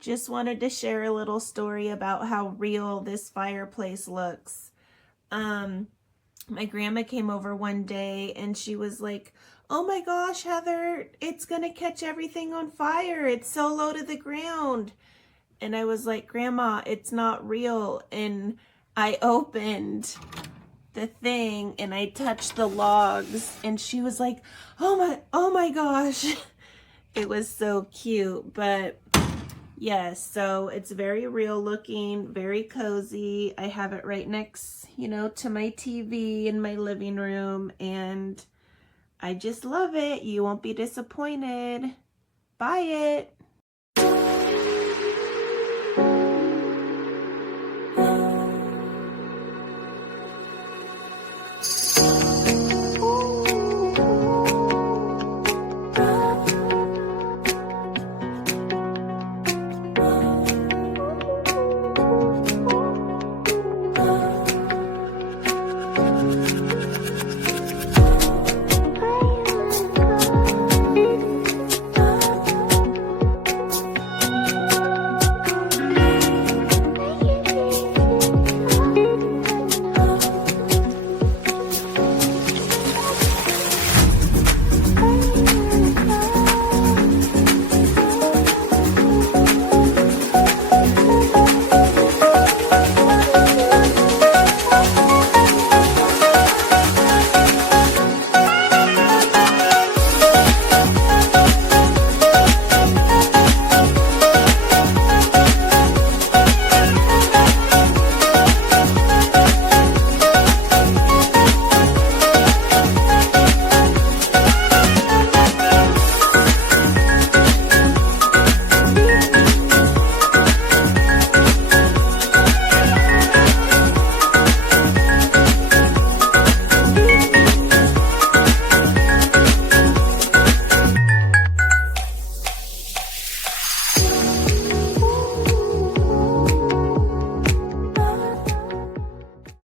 Just wanted to share a little story about how real this fireplace looks. My grandma came over one day and she was like, "Oh my gosh, Heather, it's gonna catch everything on fire. It's so low to the ground." And I was like, "Grandma, it's not real." And I opened the thing and I touched the logs and she was like, oh my gosh." It was so cute. But yes, so it's very real looking, very cozy. I have it right next, to my TV in my living room, and I just love it. You won't be disappointed. Buy it.